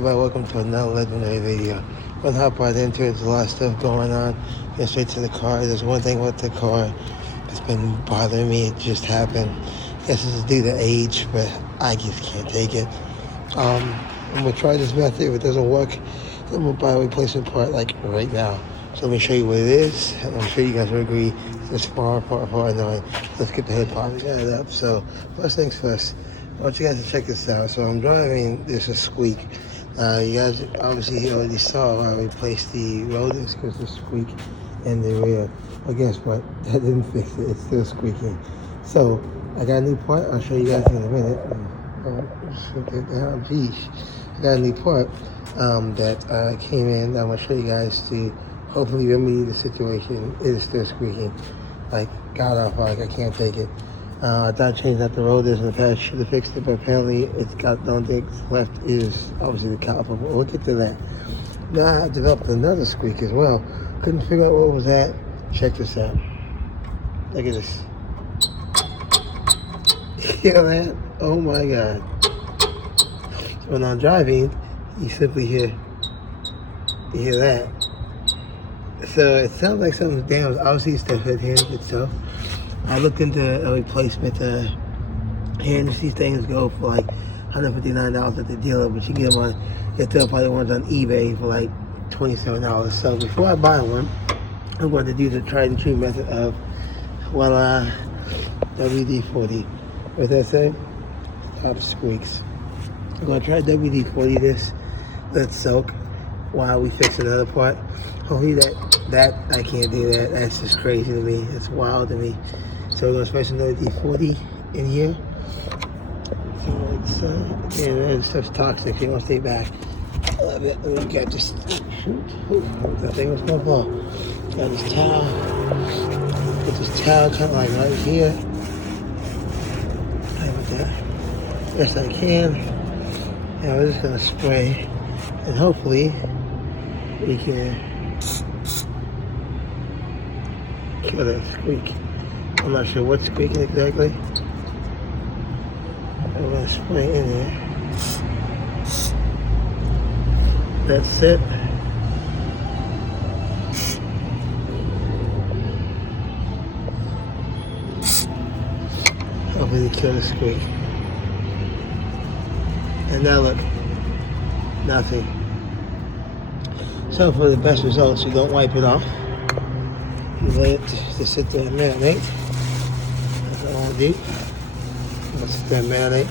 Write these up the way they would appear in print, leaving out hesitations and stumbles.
Welcome to another legendary video. I'm gonna hop right into it. There's a lot of stuff going on. Get straight to the car. There's one thing with the car that's been bothering me. It just happened. I guess this is due to age, but I just can't take it. I'm gonna try this method. If it doesn't work, I'm gonna buy a replacement part like right now. So let me show you what it is, and I'm sure you guys will agree. It's far annoying. Let's get the hood popped up. So first things first, I want you guys to check this out. So I'm driving. There's a squeak. You guys obviously already saw I replaced the rodents because the squeak in the rear. But guess what? That didn't fix it. It's still squeaking. So I got a new part. I'll show you guys in a minute. Geez. I got a new part that came in. I'm going to show you guys to hopefully remedy the situation. It is still squeaking. Like, god awful. Like, I can't take it. I thought I changed out the rotors in the past, should have fixed it, but apparently it's got the only thing left is obviously the caliper, but we'll get to that. Now I developed another squeak as well. Couldn't figure out what was that. Check this out. Look at this. Hear that? Oh my god. When I'm driving, you simply hear that. So it sounds like something's damaged. Obviously it's the hood hinge itself. I looked into a replacement hinge. These things go for like $159 at the dealer, but you get them on your third-party ones on eBay for like $27. So before I buy one, I'm going to do the tried and true method of, WD-40. What did I say? Stop squeaks. I'm going to try WD-40 this, let it soak while we fix another part. Hopefully that I can't do that. That's just crazy to me. It's wild to me. So we're going to spray some WD-40 in here. So this stuff's toxic. You want to stay back. I love it. Let me get this. That thing was going to fall. Got this towel. Put this towel kind of like right here. Play with that best I can. And we're just going to spray. And hopefully we can kill that squeak. I'm not sure what's squeaking exactly. I'm going to spray in there. That's it. Hopefully to kill the squeak. And now look, nothing. So for the best results, you don't wipe it off. You let it to sit there and marinate. That's all I do. I'll sit there and marinate.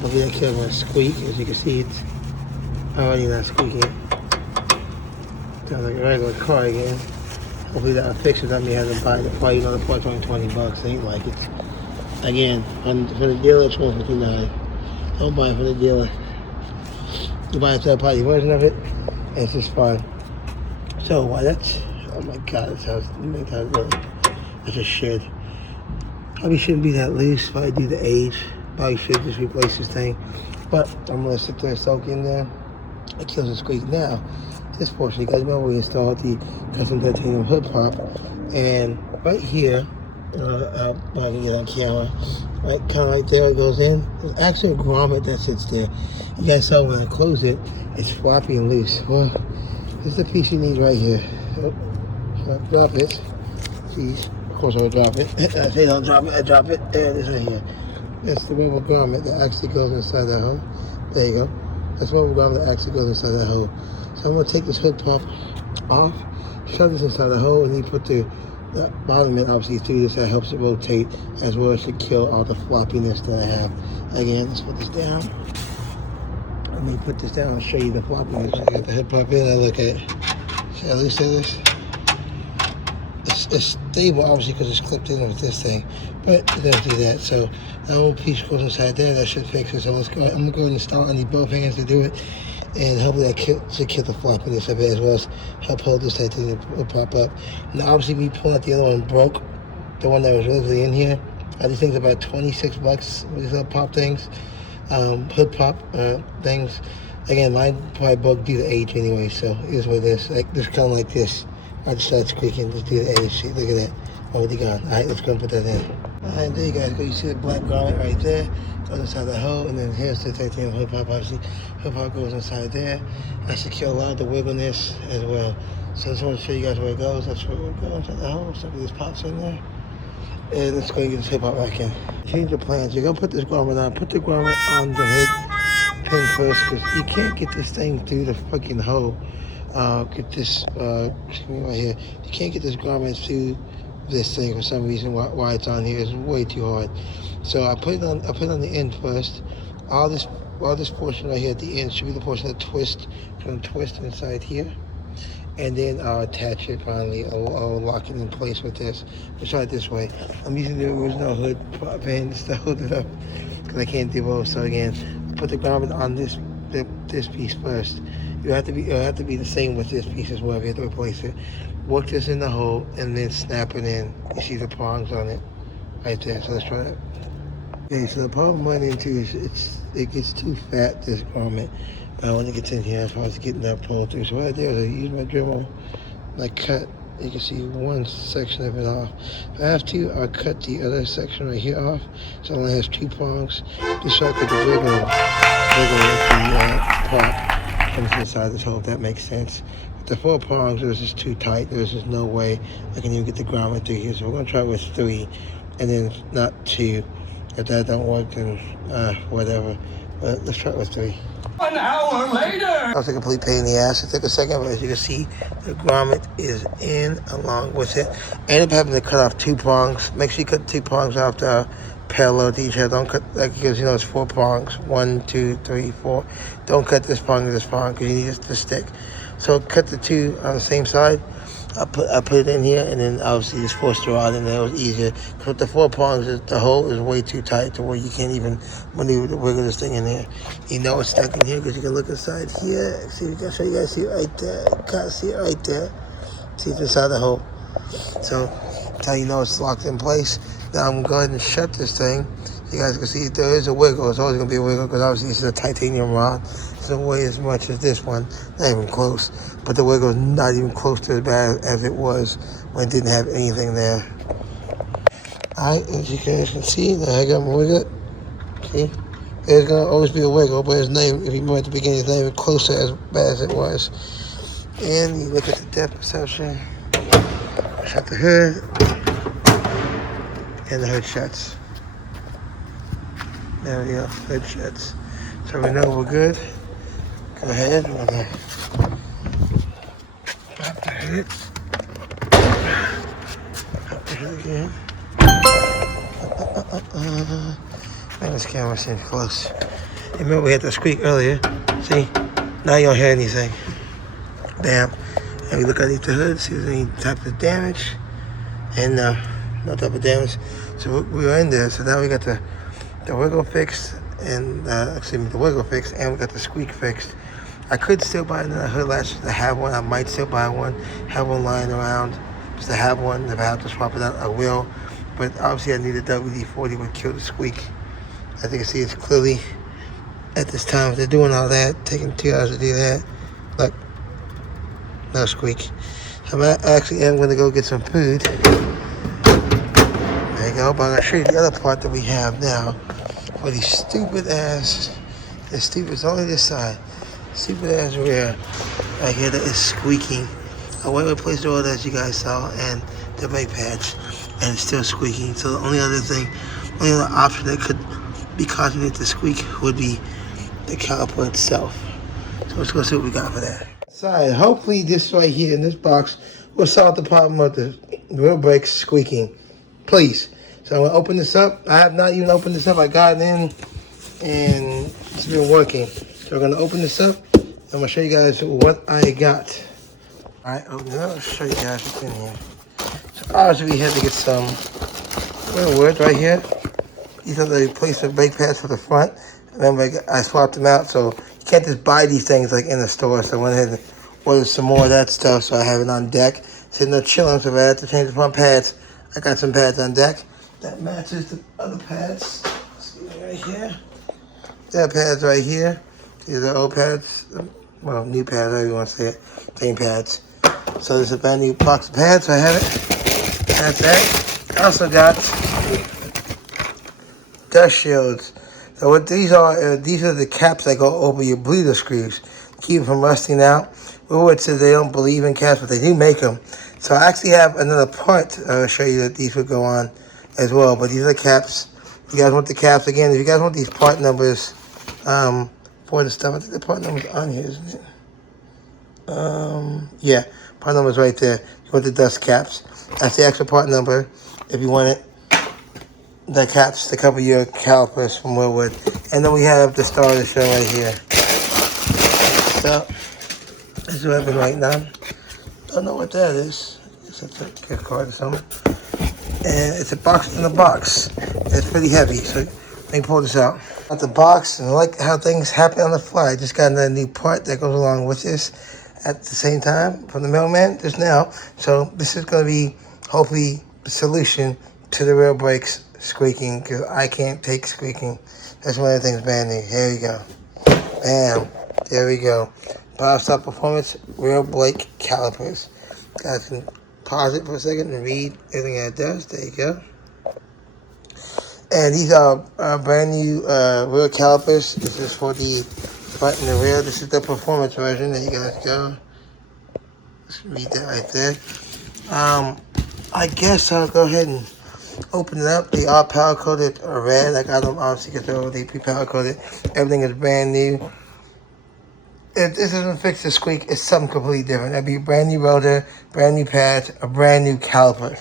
Hopefully that kills my squeak. As you can see, it's already not squeaking. Sounds like a regular car again. Hopefully that'll fix it. I may have to buy the part, you know, the part's only $20. Ain't like it. Again, from the dealer, it's $159. Don't buy it from the dealer. You buy a third-party version of it, and it's just fine. So while that's, oh my god, it sounds really, that's a shit. Probably shouldn't be that loose if I do the age. Probably should just replace this thing. But I'm gonna sit there and soak in there. It kills the squeak. Now, this portion, you guys know we installed the custom titanium hood pop, and right here, I can get on camera, right, kind of right there it goes in. There's actually a grommet that sits there. You guys saw when I close it, it's floppy and loose. Well, this is the piece you need right here. Oh, so I drop it. Jeez, of course I would drop it. I say don't drop it, I drop it. There it is right here. That's the rubber grommet that actually goes inside that hole. There you go. That's the rubber grommet that actually goes inside that hole. So I'm going to take this hood pop off, shove this inside the hole, and then put the bottom end obviously through this. That helps it rotate as well as to kill all the floppiness that I have. Again, let's put this down. Let me put this down and show you the floppiness. I got the hood pop in, I look at it. See how loose it is? It's stable obviously because it's clipped in with this thing, but it doesn't do that. So that little piece goes inside there, that should fix it. So let's go. I'm gonna go ahead and install it. I need both hands to do it, and hopefully that should kill the floppiness of it as well as help hold this titanium will pop up. Now obviously we pulled out the other one broke, the one that was originally in here. These things about $26. These little pop things, hood pop things. Again, mine probably broke due to age anyway, so here's what it is. Like this, kind of like this. I just started squeaking just due to age. See, look at that. Already gone. All right, let's go and put that in. And there you guys go. You see the black garment right there. goes inside the hole, and then here's the titanium hood pop. Obviously, hood pop goes inside there. I secure a lot of the wiggleness as well. So I just want to show you guys where it goes. That's where it goes inside the hole. So this pops in there. And let's go and get this hood pop back in. Change the plans. You're going to put this grommet on. Put the grommet on the hood pin first, because you can't get this thing through the fucking hole. Get this, excuse me, right here. You can't get this grommet through this thing for some reason. Why it's on here is way too hard. So I put it on the end first. All this portion right here at the end should be the portion that twists. From twist inside here, and then I'll attach it finally. I'll lock it in place with this. Let's try it this way. I'm using the original hood pins to hold it up because I can't do both. So again, I put the grommet on this piece first. It'll have to be the same with this piece as well. If you have to replace it, work this in the hole and then snap it in. You see the prongs on it right there. So let's try that. Okay, so the problem I run into is it gets too fat, this grommet. When it gets in here, as far as getting that pulled through. So what I do is I use my Dremel, and I cut. You can see one section of it off. If I have to, I'll cut the other section right here off. So it only has 2 prongs. Just so I could wiggle the prop comes inside this hole, if that makes sense. With the 4 prongs, it was just too tight. There was just no way I can even get the grommet through here. So we're gonna try with 3, and then not 2. If that don't work, then whatever. But let's try it with 3. 1 hour later! That was a complete pain in the ass. It took a second, but as you can see, the grommet is in along with it. I ended up having to cut off 2 prongs. Make sure you cut 2 prongs off the parallel to each other. Don't cut, like, because you know it's 4 prongs. 1, 2, 3, 4. Don't cut this prong to this prong because you need it to stick. So cut the 2 on the same side. I put it in here, and then obviously just forced the rod in there. It was easier. Because with the 4 prongs, the hole is way too tight to where you can't even maneuver to wiggle this thing in there. You know it's stuck in here because you can look inside here. See, you can show you guys, see it right there. You can't see it right there. See it's inside the hole. So that's how you know it's locked in place. Now I'm going to go ahead and shut this thing. You guys can see there is a wiggle. It's always going to be a wiggle because obviously this is a titanium rod. It doesn't weigh as much as this one. Not even close. But the wiggle is not even close to as bad as it was when it didn't have anything there. Alright, as you guys can see, now I got my wiggle. See? There's going to always be a wiggle, but it's not even, if you remember at the beginning, it's not even close to as bad as it was. And you look at the depth perception. Shut the hood. And the hood shuts. There we go, hood shuts. So we know we're good. Go ahead, we're gonna pop the hood. Pop the hood again. Man, this camera seems close. You remember we had the squeak earlier? See? Now you don't hear anything. Bam. And we look underneath the hood, see if there's any type of damage. And no type of damage. So we were in there, so now we got the wiggle fixed, and the wiggle fixed, and we got the squeak fixed. I could still buy another hood latch to have one. I might still buy one, have one lying around just to have one. If I have to swap it out, I will. But obviously I need a WD-40 would kill the squeak. As you can see, it's clearly at this time, if they're doing all that, taking 2 hours to do that, look, no squeak. I actually am going to go get some food. There you go, but I'm going to show you the other part that we have now. For these stupid ass, it's only this side, stupid ass rear right here that is squeaking. I went and replaced the oil as you guys saw, and the brake pads, and it's still squeaking. So the only other option that could be causing it to squeak would be the caliper itself. So let's go see what we got for that. Side, hopefully this right here in this box will solve the problem of the rear brakes squeaking. Please. So I'm gonna open this up. I have not even opened this up. I got it in and it's been working. So we're gonna open this up. I'm gonna show you guys what I got. All right, open it up. I'll show you guys what's in here. So obviously we had to get some wood right here. These are the replacement brake pads for the front. Remember, I swapped them out, so you can't just buy these things like in the store. So I went ahead and ordered some more of that stuff, so I have it on deck. Sitting there chilling, so if I had to change the front pads, I got some pads on deck. That matches the other pads. See right here. That pads right here. These are old pads. Well, new pads, however you want to say it. Same pads. So this is a brand new box of pads, so I have it. That's that. I also got dust shields. So what these are the caps that go over your bleeder screws, keep them from rusting out. Woodward says they don't believe in caps, but they do make them. So I actually have another part I'll show you that these would go on as well. But these are the caps. If you guys want the caps, again, if you guys want these part numbers for the stuff, I think the part number's on here, isn't it? Yeah, part number's right there. If you want the dust caps, that's the extra part number. If you want it, the caps to cover your calipers from Woodward. And then we have the star of the show right here. So, this is what happening right now. Don't know what that is. It's a gift card or something. And it's a box in a box. It's pretty heavy, so let me pull this out. Got the box, and I like how things happen on the fly. I just got another new part that goes along with this at the same time from the mailman just now. So this is going to be, hopefully, the solution to the rear brakes squeaking, because I can't take squeaking. That's one of the things brand new. Here we go. Bam. There we go. Power Stop Performance rear brake calipers. Guys can pause it for a second and read everything that it does. There you go. And these are brand new rear calipers. This is for the front and the rear. This is the performance version. There you guys go. Let's read that right there. I guess I'll go ahead and open it up. They are power coded red. I got them obviously because they're already pre-power coded. Everything is brand new. If this doesn't fix the squeak, it's something completely different. That'd be a brand new rotor, brand new pads, a brand new caliper.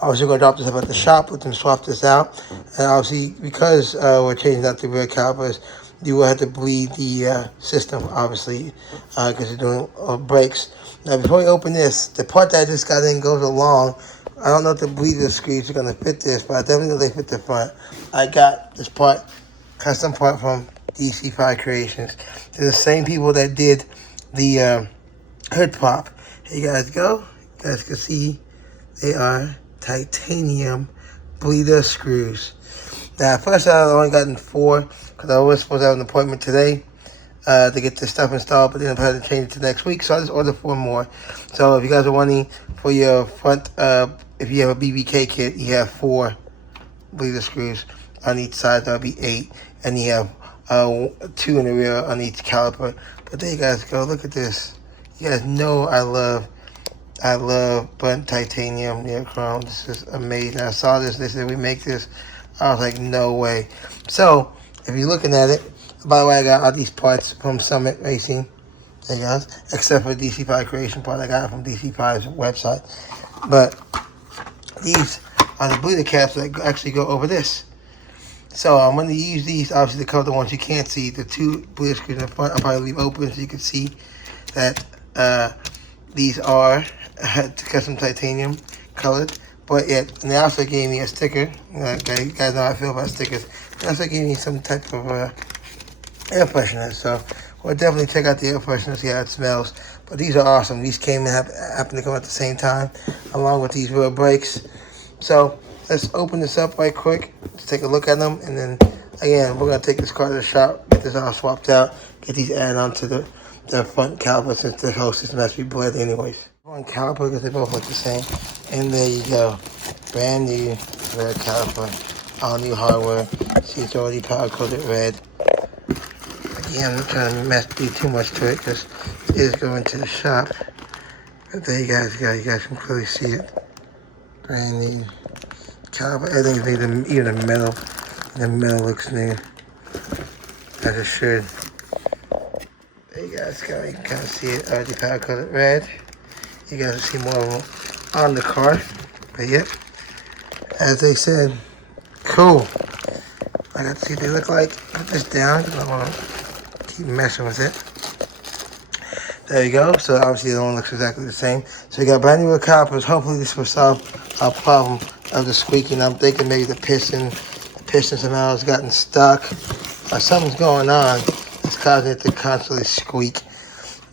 Obviously, we're going to drop this up at the shop. Let them swap this out. And obviously, because we're changing out the rear calipers, you will have to bleed the system, obviously, because you're doing brakes. Now, before we open this, the part that I just got in goes along. I don't know if the bleeder screws are going to fit this, but I definitely know they fit the front. I got this part, custom part from DC5 Creations. They're the same people that did the hood pop. Here you guys go. You guys can see they are titanium bleeder screws. Now, at first I only gotten 4 because I was supposed to have an appointment today to get this stuff installed, but then I had to change it to next week, so I just ordered 4 more. So if you guys are wanting for your front, if you have a BBK kit, you have 4 bleeder screws on each side. That'll be 8, and you have 2 in the rear on each caliper. But there you guys go. Look at this. You guys know I love burnt titanium neochrome. This is amazing. I saw this. They said we make this. I was like, no way. So if you're looking at it, by the way, I got all these parts from Summit Racing. There you go. Except for the DC5 Creation part, I got it from DC5's website. But these are the bleeder caps that actually go over this. So I'm going to use these, obviously, to cover the ones you can't see. The 2 bleeder screws in the front, I'll probably leave open so you can see that these are custom titanium colored. But yet, and they also gave me a sticker. Okay, you guys know how I feel about stickers. They also gave me some type of air freshener. So we'll definitely check out the air freshener, see how it smells. But these are awesome. These came and happened to come at the same time, along with these rear brakes. So let's open this up right quick. Let's take a look at them, and then again, we're gonna take this car to the shop, get this all swapped out, get these added onto the front caliper since the whole system has to be bled anyways. One caliper because they both look the same. And there you go, brand new rear caliper, all new hardware. See, it's already power coded red. Again, I'm not trying to do too much to it because it is going to the shop. But there you guys go. You guys can clearly see it. Brand new caliper. Everything's new. Even the metal. The metal looks new. As it should. There you guys go. You can kind of see it. Already power coded red. You guys will see more of them on the car. But yep, as they said, cool. I got to see what they look like. Put this down because I want to keep messing with it. There you go. So obviously the one looks exactly the same. So we got brand new calipers. Hopefully this will solve our problem of the squeaking. I'm thinking maybe the piston somehow has gotten stuck or something's going on that's causing it to constantly squeak.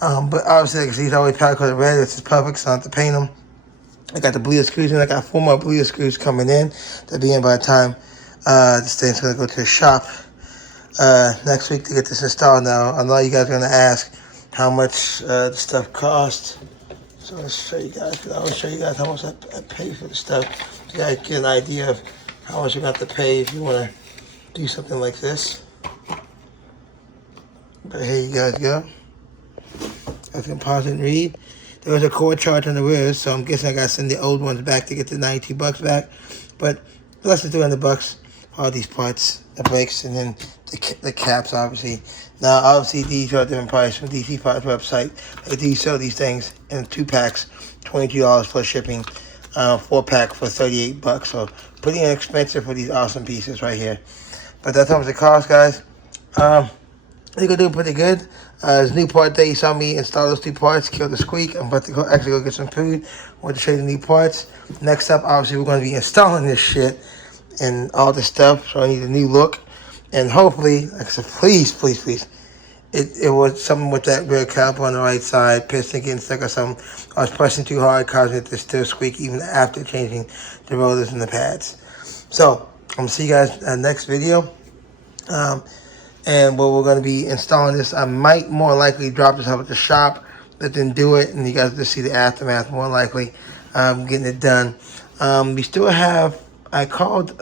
But obviously, like I see, it's always power coded red. This is perfect, so I don't have to paint them. I got the bleeder screws in. I got 4 more bleeder screws coming in. They'll be in by the time this thing's going to go to the shop next week to get this installed. Now, I know you guys are going to ask how much the stuff costs. So let's show you guys. I always show you guys how much I pay for the stuff. So you guys get an idea of how much you're going to have to pay if you want to do something like this. But here you guys go. I can pause and read. There was a cord charge on the rear, so I'm guessing I gotta send the old ones back to get the 92 bucks back. But less than 300 bucks, all these parts, the brakes, and then the caps, obviously. Now, obviously, these are a different price from DC Parts website. They do sell these things in 2 packs, $22 plus shipping, 4-pack for 38 bucks. So pretty inexpensive for these awesome pieces right here. But that's how much it costs, guys. They're gonna do pretty good. It's new part day. You saw me install those 2 parts, kill the squeak. I'm about to actually go get some food. Want to show you the new parts. Next up, obviously, we're gonna be installing this shit and all this stuff. So I need a new look. And hopefully, like I said, please. It was something with that rear caliper on the right side, piston getting stuck or something. I was pressing too hard, causing it to still squeak even after changing the rollers and the pads. So, I'm gonna see you guys in the next video. And where we're going to be installing this, I might more likely drop this off at the shop, let them do it, and you guys will see the aftermath more likely, getting it done. We still have, I called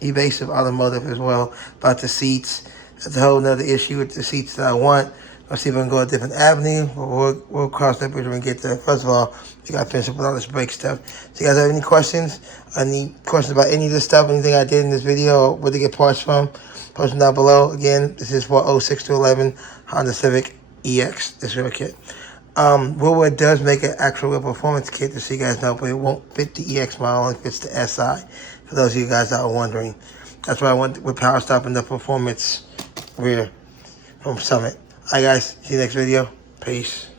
Evasive Automotive as well about the seats. That's a whole other issue with the seats that I want. I'll see if I can go a different avenue, but we'll cross that bridge when we get there. First of all, you got to finish up with all this brake stuff. So you guys have any questions? Any questions about any of this stuff, anything I did in this video, or where to get parts from? Post them down below. Again, this is for 06 to 11 Honda Civic EX, this real kit. Woodward does make an actual real performance kit, to so you guys know, but it won't fit the EX model, only fits the SI. For those of you guys that are wondering, that's what I want with Power Stop and the performance rear from Summit. Alright guys, see you next video. Peace.